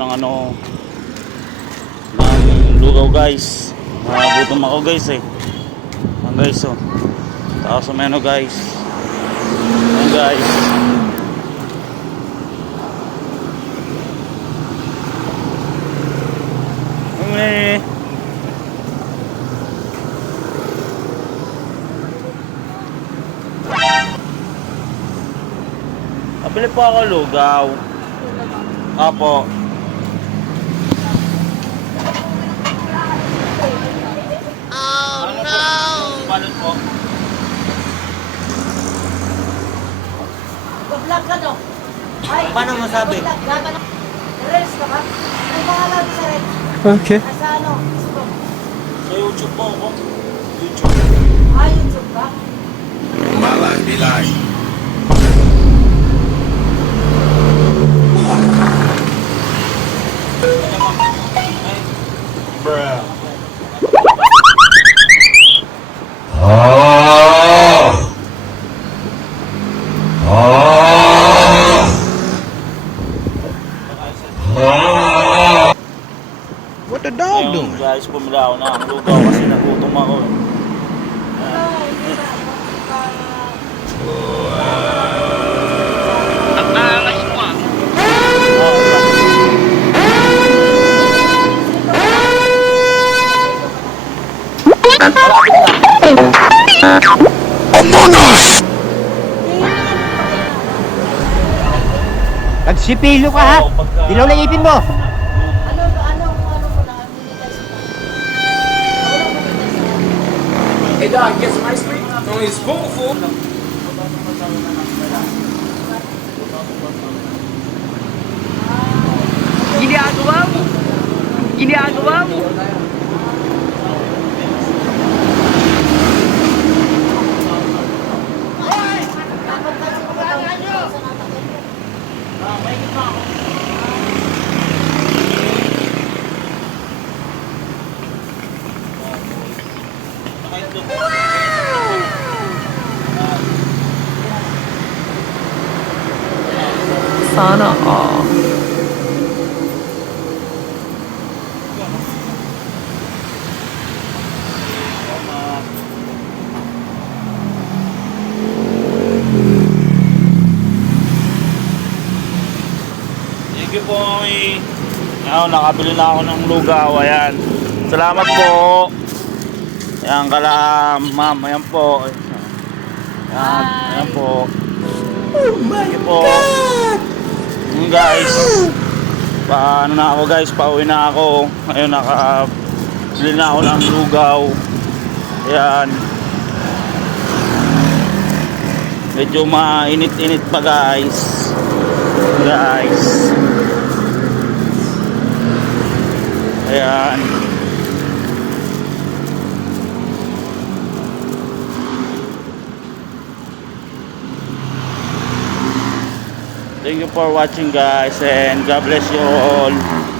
ng ano ng lugaw guys. Nagutom ako guys eh. Ang guys oh. Tapos sa menu guys. Ayan guys. Umi. Pabili po ako lugaw. Apo. Oh no! Balot po. Vlog ka no? Ay, Paano masabi? vlog ka no? Rels ka ba? Ang pangalan sa Rels? Okay. Ay, sa ano? Sa YouTube po ako. YouTube. Ah, YouTube ka? My life be like. Bruh. What the dog Ayun, doing? guys, bumili ako ng lugaw kasi nagutom ako. eh. Ano, hindi na. Ah, Nagsipilo ka ha? Oo, pagka- Dilaw na ipin mo. Hey dog, get some ice cream? Only a spoonful. Ginagawa mo. Ginagawa mo. Sana all. Thank you po, mami. Ayun, nakabili na ako ng lugaw. Ayan. Salamat po. Ayan, kala ma'am. Ayan po. Ayan, ayan po. Oh my Thank you po. Yun, guys. Paano na ako guys, pauwi na ako. Ayun, nakabili na ako ng lugaw. Ayan. Medyo mainit-init pa. Guys. Ayan. Thank you for watching guys and God bless you all.